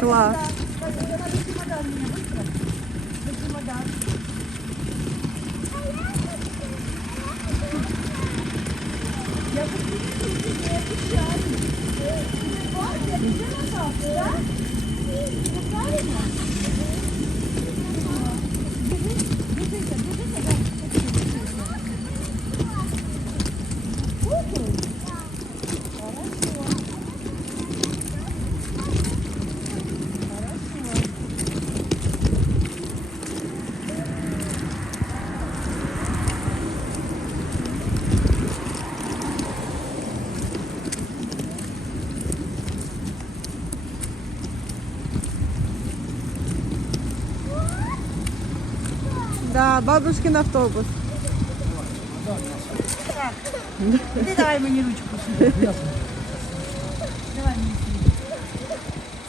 Клас. Да, бабушкин автобус. Ти давай мені ручку. Давай мені.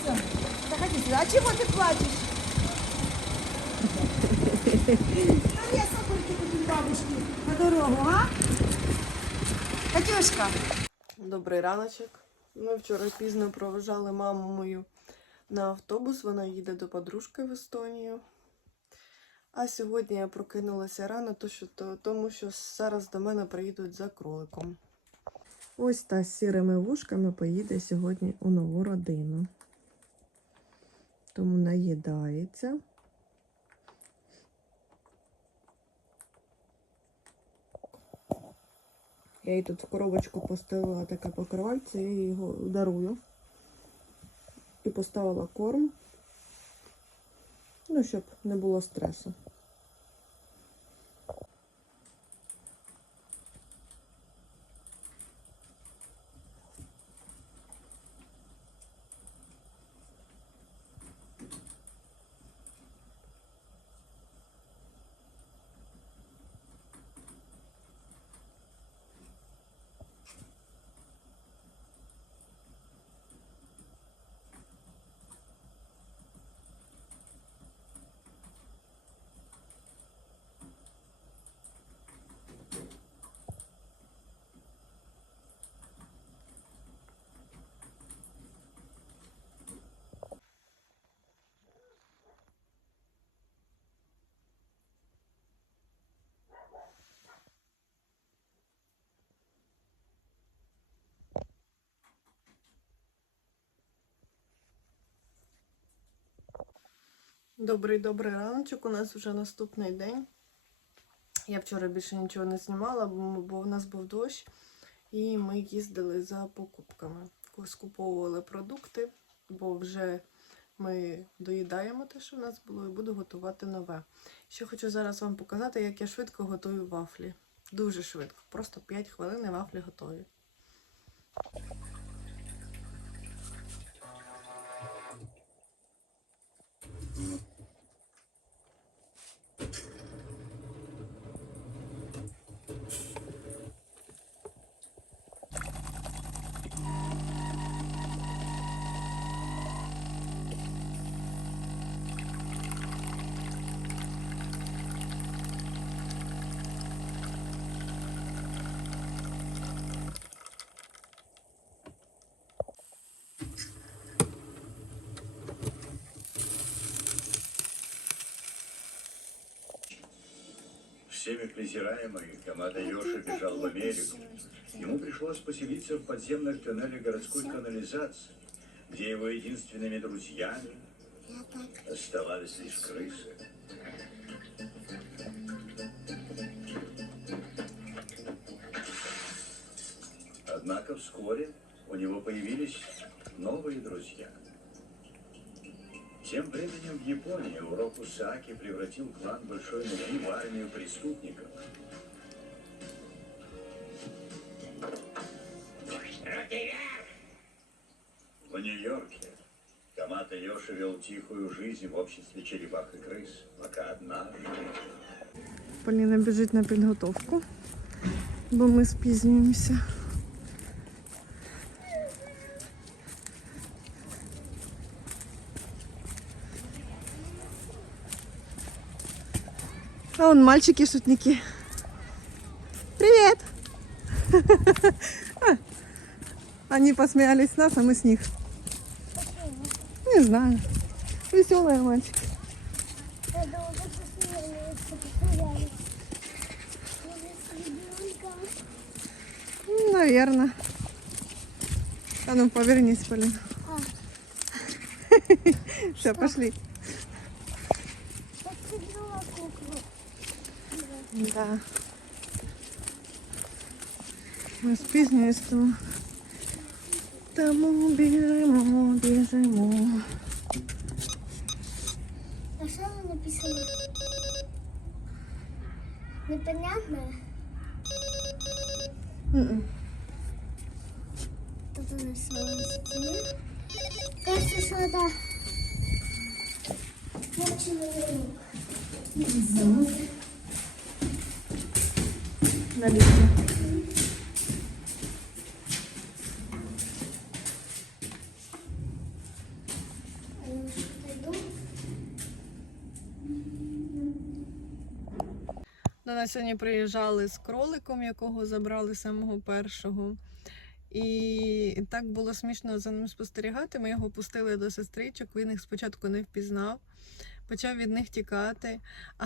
Все, заходи сюди. А чому ти плачеш? Та я сокольки будуть бабушки на дорогу, а? Катюшка. Добрий раночок. Ми вчора пізно проважали маму мою на автобус. Вона їде до подружки в Естонію. А сьогодні я прокинулася рано, тому що зараз до мене приїдуть за кроликом. Ось та з сірими вушками поїде сьогодні у нову родину. Тому наїдається. Я їй тут в коробочку поставила таке покривальце, я його дарую. І поставила корм. Ну, щоб не було стресу. Добрий добрий раночок. У нас вже наступний день. Я вчора більше нічого не знімала, бо в нас був дощ, і ми їздили за покупками. Скуповували продукти, бо вже ми доїдаємо те, що в нас було, і буду готувати нове. Ще хочу зараз вам показати, як я швидко готую вафлі. Дуже швидко. Просто 5 хвилин і вафлі готові. Презираемый Камада Йоши бежал в Америку. Ему пришлось поселиться в подземных тоннелях городской канализации, где его единственными друзьями оставались лишь крысы. Однако вскоре у него появились новые друзья. Тем временем в Японии Уроку Сааки превратил клан Большой Ноги в армию преступников. В Нью-Йорке Камата Йоши вел тихую жизнь в обществе черепах и крыс, пока однажды Поліна біжить на підготовку, бо ми спізнюємося. А вон мальчики-шутники. Привет! Они посмеялись с нас, а мы с них. Не знаю. Веселая мальчик. Я долго посмеялась, погуляли. Может, с ребенком? Ну, наверное. А ну, повернись, Полин. А. Все, пошли. Да. Ми спізнюємось, тому, тому біжимо, біжимо. А что там написано? Непонятно? М-м. Кто-то нарисовал на стене. Кажется, что это... Вот человек. На пойду. До нас сьогодні приїжджали з кроликом, якого забрали самого першого. І так було смішно за ним спостерігати. Ми його пустили до сестричок, він їх спочатку не впізнав, почав від них тікати, а,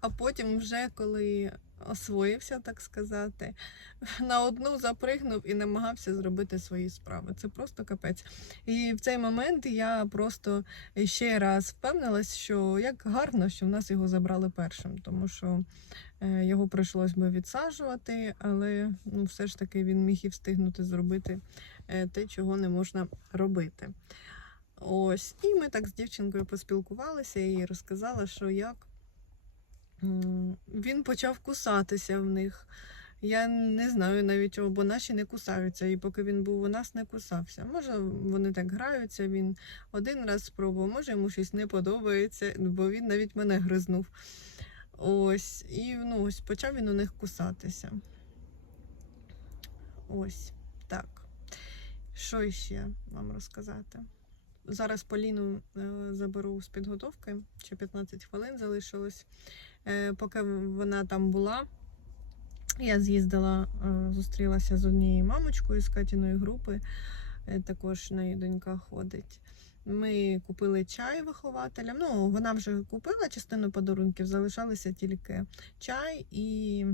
а потім, вже коли освоївся, так сказати, на одну запригнув і намагався зробити свої справи. Це просто капець. І в цей момент я просто ще раз впевнилась, що як гарно, що в нас його забрали першим, тому що Е, Його прийшлось би відсаджувати, але ну, все ж таки він міг і встигнути зробити е, те, чого не можна робити. Ось, і ми так з дівчинкою поспілкувалися і розказала, що як він почав кусатися в них. Я не знаю навіть чого, бо наші не кусаються. І поки він був у нас, не кусався. Може, вони так граються, він один раз спробував, може йому щось не подобається, бо він навіть мене гризнув. Ось, і ну, ось почав він у них кусатися. Ось так. Що ще вам розказати? Зараз Поліну е, заберу з підготовки, ще 15 хвилин залишилось. Е, поки вона там була, я з'їздила, е, зустрілася з однією мамочкою з Катіної групи, е, також в неї донька ходить. Ми купили чай вихователям. Ну, вона вже купила частину подарунків, залишалися тільки чай і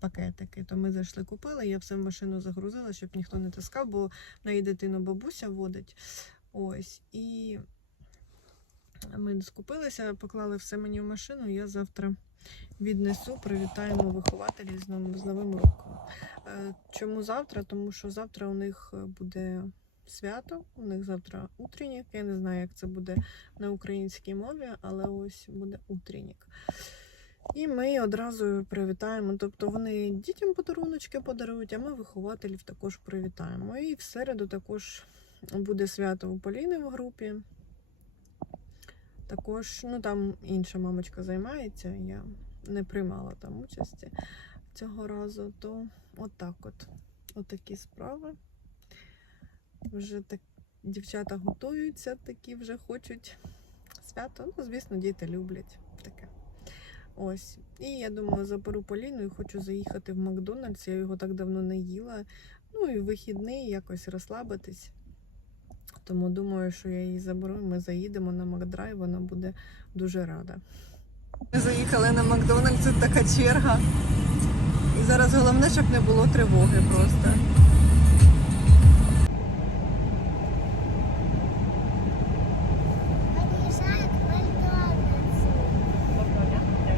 пакетики. То ми зайшли, купили, я все в машину загрузила, щоб ніхто не таскав, бо в неї дитину бабуся водить. Ось. І ми скупилися, поклали все мені в машину. Я завтра віднесу, привітаємо вихователів з новим, з новим роком. Е, Чому завтра? Тому що завтра у них е, буде свято. У них завтра утреннік. Я не знаю, як це буде на українській мові, але ось буде утреннік. І ми одразу привітаємо. Тобто вони дітям подаруночки подарують, а ми вихователів також привітаємо. І в середу також буде свято у Поліни в групі. Також, ну там інша мамочка займається, я не приймала там участі цього разу, то отак от. Отакі справи. Вже так дівчата готуються, такі вже хочуть свято. Ну, звісно, діти люблять таке. Ось. І я думаю, заберу Поліну і хочу заїхати в Макдональдс. Я його так давно не їла. Ну і вихідний якось розслабитись. Тому думаю, що я її заберу. Ми заїдемо на Макдрайв, вона буде дуже рада. Ми заїхали на Макдональдс, тут така черга. І зараз головне, щоб не було тривоги просто.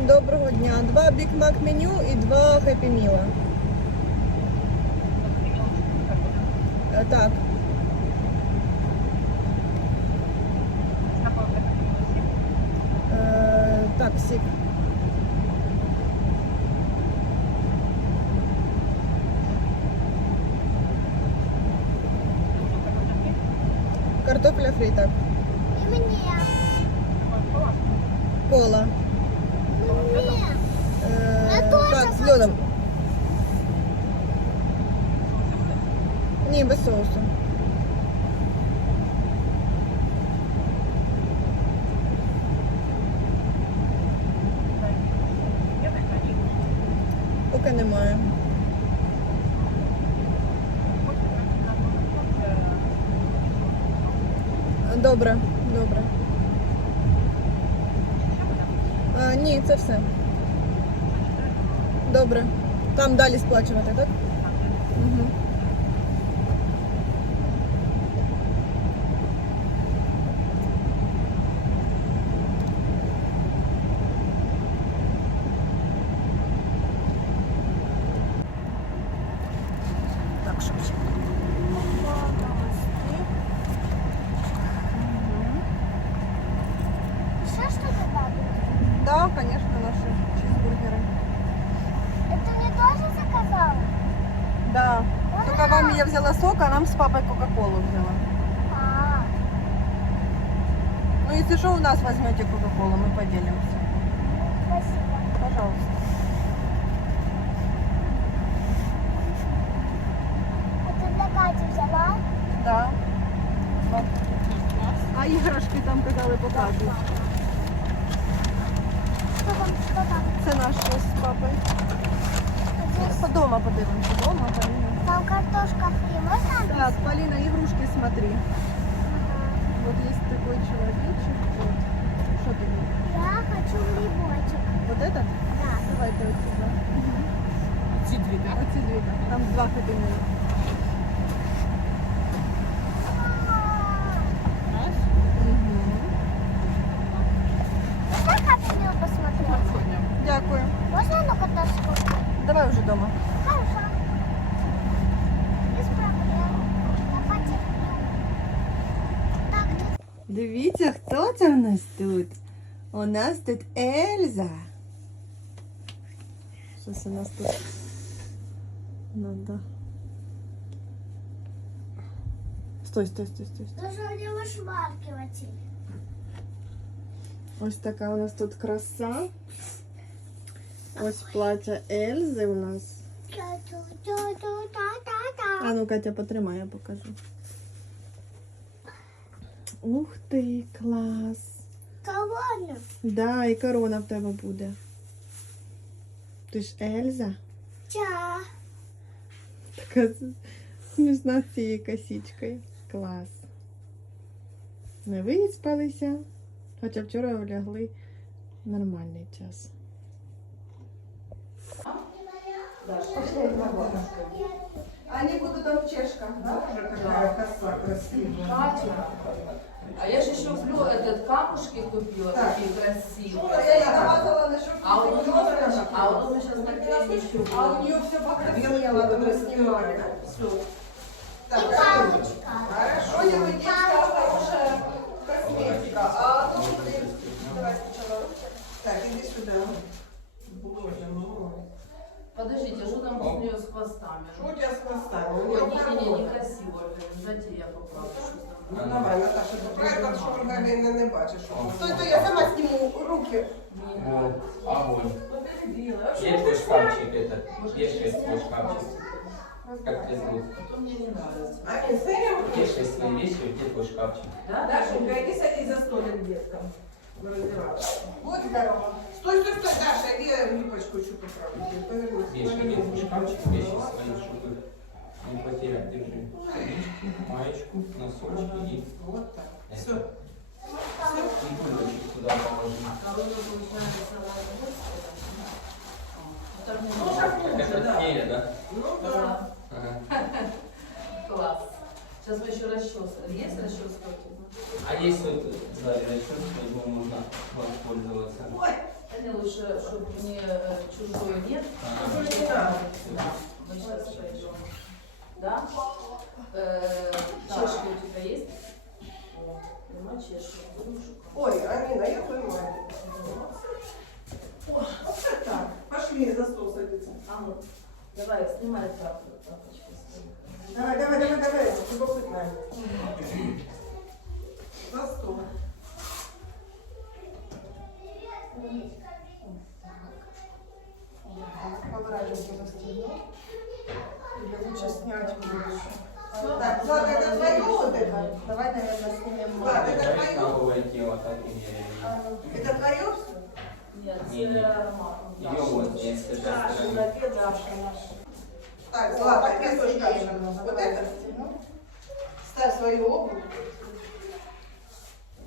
Доброго дня. Два Бік Мак меню і два Хеппі Міла. Так. Е, Так, сік. Картопля фрі, так. Львівська немає. Добре, добре. А, Ні, це все. Добре. Там далі сплачувати, так? Да, конечно, наши чизбургеры. Это мне тоже заказала? Да. Только вам я взяла сок, а нам с папой Кока-Колу взяла. А, Ну, если что, у нас возьмете Кока-Колу, мы поделимся. спасибо. Пожалуйста. Это для Кати взяла? Да. А іграшки там казали показують. Что там, что там? Це наш з папою. Здесь Дома подивимося. Дома, Поліна. там картошка фри. Можно? Так, Полина, игрушки смотри. Ага. Вот есть такой человечек. Вот. Что ты видишь? Я хочу грибочек. Вот этот? Да. Давайте вот сюда. Оці дві, так? Оці дві, так. Там два кабінети. Можно капсулю посмотреть? Дякую. Можно на картошку? Давай уже дома. Хорошо. Без проблем. Я потерплю. Так, тут Дивіться, хто це в нас тут? У нас тут Ельза. Щось у нас тут. Надо. Стой, стой, стой, стой. стой. Нужно не вышмаркивать. Ось така у нас тут краса. Ось плаття Ельзи у нас. А ну, Катя, потримай, я покажу. Ух ти, клас. Колонна. Да, і корона в тебе буде. Ти ж Ельза? Ча. Така смішна з цією косичкою. Клас. Не виспалися, хоча вчора влягли нормальний час. Они будут там в чешках, да? Катя, а я же еще люблю этот камушки купила, такие красивые. Я намазала на А он, а он сейчас наклеил а у нее все покраснело, то мы снимали. Все. И палочка. Хорошо, не вы детская хорошая косметика. А ну, блин, давай сначала. Так, иди сюда. Боже мой. Подождите, а что там у нее с хвостами? Что у тебя с хвостами? У Ой, нее не, не, не, корона. некрасиво. Дайте я поправлю. Ну давай, Наташа, поправь так, що Маргаліна не бачиш. Стой, стой, я сама сниму руки. Вот, огонь. Вообще, Есть твой шкафчик этот? Есть шесть твой шкафчик? Как тебя зовут? что мне не нравится. А він серйозно? Где шесть твои вещи, где твой шкафчик? Да? Дашенька, иди садись за столик деткам. Вот здорово. Стой, стой, стой, Даша, я липочку хочу поправити. Повернись. Вещи, где твой шкафчик, вещи свои, чтобы не потерять. Держи. Маечку, носочки и Вот так. Все. это. И кулечек. Корону получается разные. Так, Ну, Это да. да? Ну, да. да. Класс. Сейчас мы еще расческа. Есть расческа? А есть вот сзади расческа, его можно воспользоваться. Это лучше, чтобы не э, чужой нет. Ага. Да, мы сейчас пойдем. Да? Э, чешки у тебя есть? Нема чешки. Ой, Амина, я понимаю. Вот так. Пошли за стол садиться. А ну, давай, снимай тапочку. Давай, давай, давай, давай. Любопытно. За стол. Поворачивайся за стену. Тебе лучше снять будешь. Так, Влад, это твое вот это? Давай, наверное, снимем. Влад, это Давай твое? Новое тело, так и не Это твое все? Нет, Не, не. это аромат. Ее вот здесь, с этой стороны. Так, Влад, а где твой шкафчик? Вот это? Ставь свою обувь.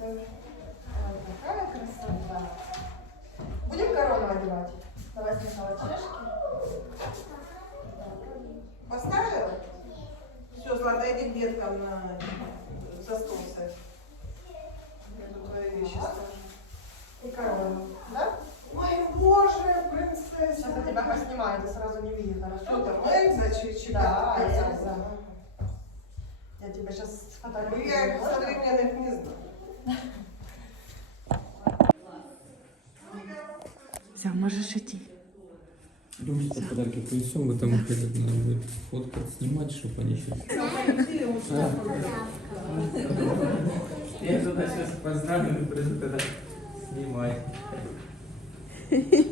Какая красота. Будем корону одевать? Давай сначала чешки. Поставила? Все, Злата, иди к деткам на за стол сядь. Я тут твои вещи. И корону, да? Ой, боже, принцесса. Сейчас я тебя поснимаю, ты сразу не видишь, хорошо? Что там, Эльза, чуть-чуть? Да, Эльза. Я тебя сейчас сфотографирую. Я современных не знаю. Все, можеш іти. Думаю, что подарки принесем, мы там их этот, надо будет фоткать, снимать, чтобы они сейчас... Я туда сейчас поздравлю, приду тогда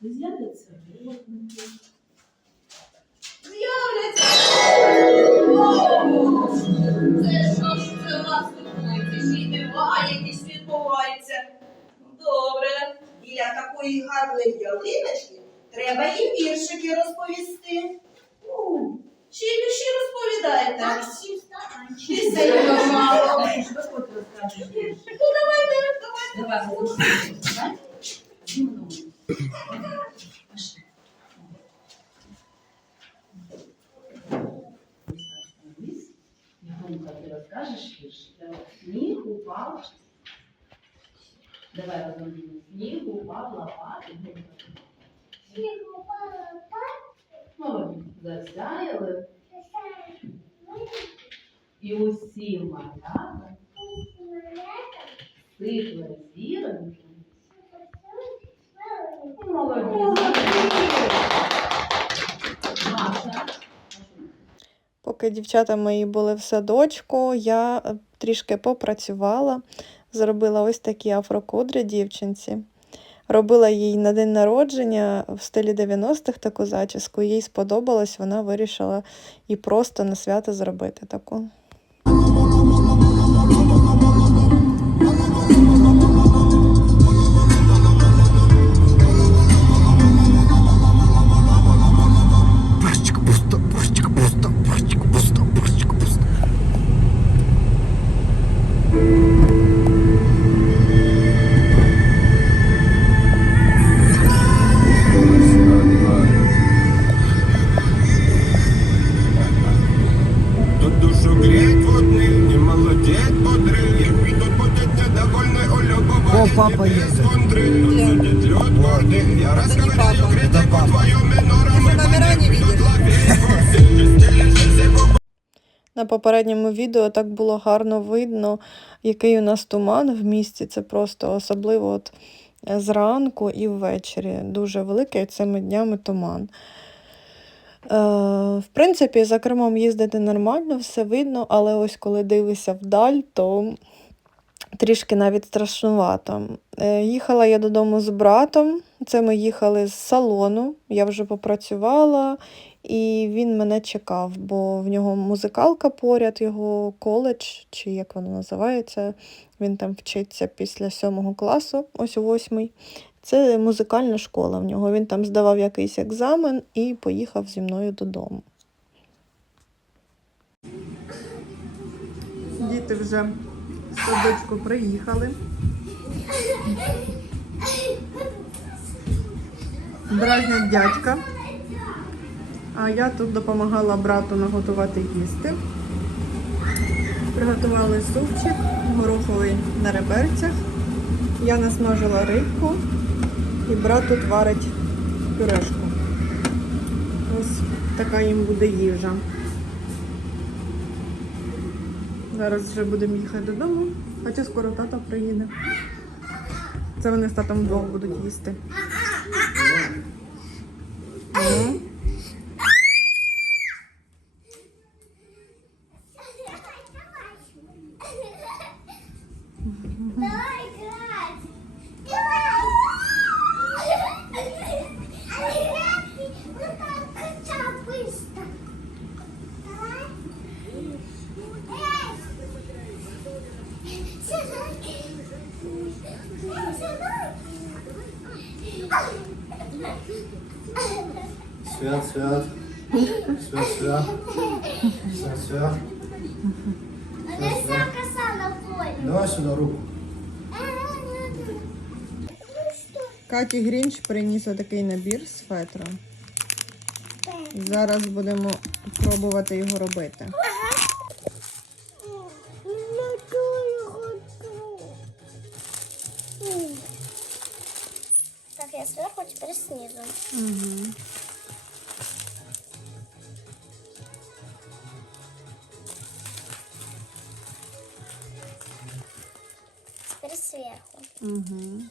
З'являться животники. Це що ж це у вас робиться? Ще. Добре. Біля такої гарної ялиночки треба і віршики розповісти. Ну, Чи вірші розповідаєте? Так, всі вставай. Пісень мало. Ну давайте, давайте. Давай, ти розкажеш вірш. Давай. Сніг упав. Давай разом. Сніг упав лопати. Сніг упала так, Молодець. Засяяли. що І усі малята сипли зіроньки. Молодець. Маша. Поки дівчата мої були в садочку, я трішки попрацювала, зробила ось такі афрокудри дівчинці. Робила їй на день народження в стилі 90-х таку зачіску. Їй сподобалось, вона вирішила і просто на свято зробити таку. Попередньому відео так було гарно видно, який у нас туман в місті. Це просто особливо от е, зранку і ввечері. Дуже великий цими днями туман. Е, в принципі, за кермом їздити нормально, все видно, але ось коли дивишся вдаль, то трішки навіть страшнувато. Е, їхала я додому з братом. Це ми їхали з салону. Я вже попрацювала, і він мене чекав, бо в нього музикалка поряд, його коледж, чи як воно називається. Він там вчиться після сьомого класу, ось восьмий. Це музикальна школа в нього. Він там здавав якийсь екзамен і поїхав зі мною додому. Діти вже з садочку приїхали. Дразнять дядька. А я тут допомагала брату наготувати їсти. Приготували супчик гороховий на реберцях. Я насмажила рибку і брат тут варить пюрешку. Ось така їм буде їжа. Зараз вже будемо їхати додому, хоча скоро тато приїде. Це вони з татом вдвох будуть їсти. Свят. Свят, свят. Свят, свят. Она вся коса на поле. Давай сюда руку. Каті Грінч приніс такий набір з фетра. Зараз будемо пробувати його робити. Так, я сверху, теперь снизу. Угу. Угу.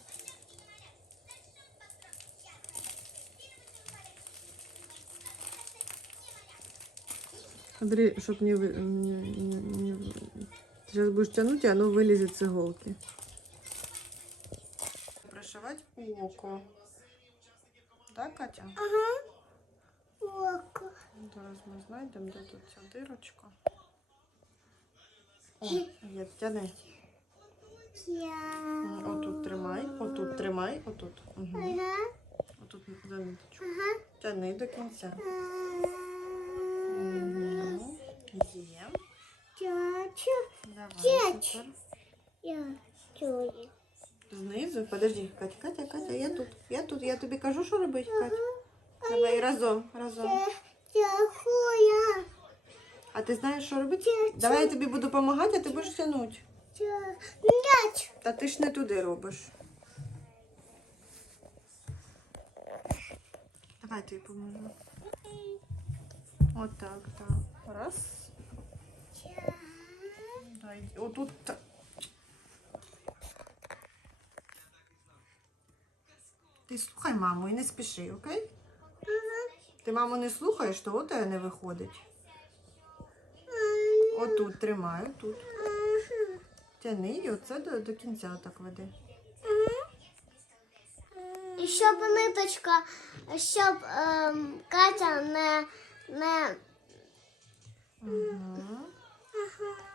Смотри, чтоб не, вы, не, не, не... Ты сейчас будешь тянуть, и оно вылезет с иголки. Прошивать око. Да, Катя? Око. Зараз ми знайдемо, де тут ця дирочка. О, є, тяни. Я. Отут тримай, отут тримай, отут. Угу. Ага. Отут за ниточку. Ага. Тяни до кінця. Угу. Є. Давай. Тепер. Я чую. Знизу. Подожди, Катя, Катя, Катя, я тут. Я тут. Я тобі кажу, що робити, Катя. Давай разом, разом. Тяхуя. А ти знаєш, що робити? Давай я тобі буду допомагати, а ти будеш тягнути. Та ти ж не туди робиш. Давай тобі поможу. Отак, так. Раз. Дай. Отут. Ти слухай маму і не спіши, окей? Ти маму не слухаєш, то от не виходить. Отут тримай, отут. Тяни і оце до, до кінця так веди. І щоб ниточка, щоб ем, Катя не, не Угу.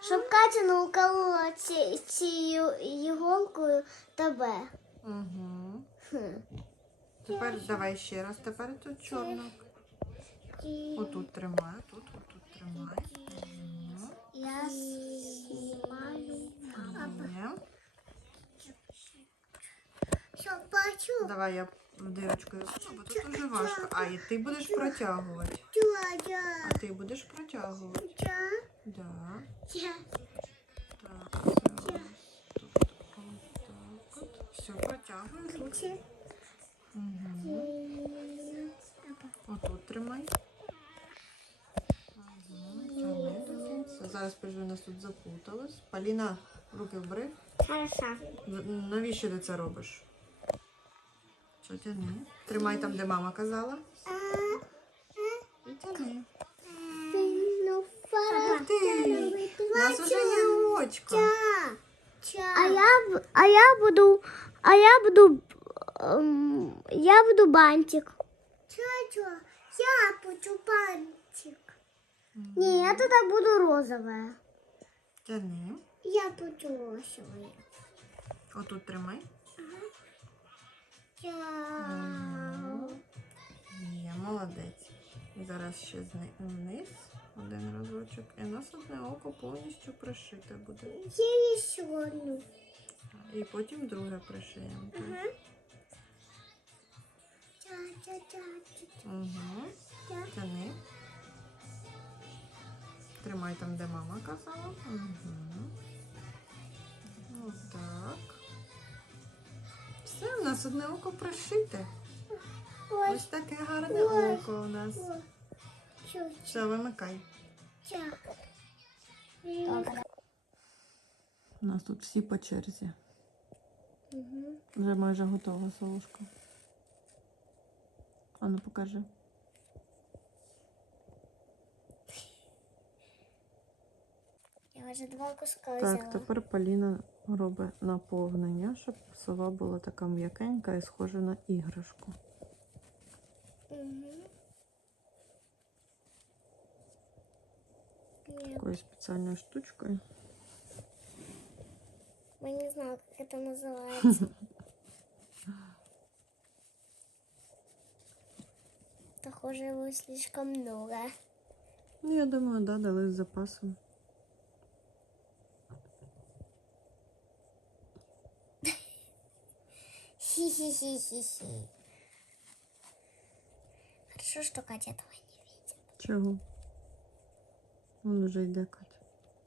щоб Катя не уколола ці, цією іголкою тебе. Угу. Хм. Тепер давай ще раз. Тепер тут чорно. Отут тримай, тут, отут тримай. Угу. Я знімаю. Бачу? Давай я в дирочку засуну, бо тут дуже важко. А, і ти будеш протягувати. А ти будеш протягувати. Да. Так, це. Все, протягуй тут. Угу. Отут тримай. Угу. Зараз у нас тут заплуталось. Поліна, руки вбери. Хорошо. Навіщо ти це робиш? Що тягни? Тримай там, де мама казала. І тягни. Ух ти! У нас вже є очко. А я, а я буду, а я буду, ем, я буду бантик. Чачо, я буду бантик. Не, я тогда буду розовая. Тягни. Я буду розовая. Отут тримай. Є, молодець. Зараз ще вниз один разочок. І у нас одне око повністю пришите буде. Я еще одну. І потім друге пришиємо. Угу. Тяни. Тримай там, де мама казала. Угу. Отак. Все, у нас одне око пришите. Ой, Ось таке гарне Ой. око у нас. Все, вимикай. У нас тут всі по черзі. Вже майже готова солошка. Ану, покажи. Я вже два куска Так, взяла. тепер Поліна робить наповнення, щоб сова була така м'якенька і схожа на іграшку. Мгм. Ні, Такою спеціальною штучкою. Я не знаю, как это называется. Это похоже, вы слишком много. Ну, я думаю, да, дали з запасом. Хи-хи-хи-хи-хи. Хорошо, что Катя этого не видит. Чого? Он уже йде Катя.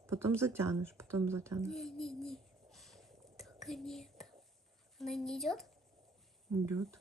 Потім затягнеш, потім затягнеш. Не-не-не. Только не это. Она не идет? Йдет.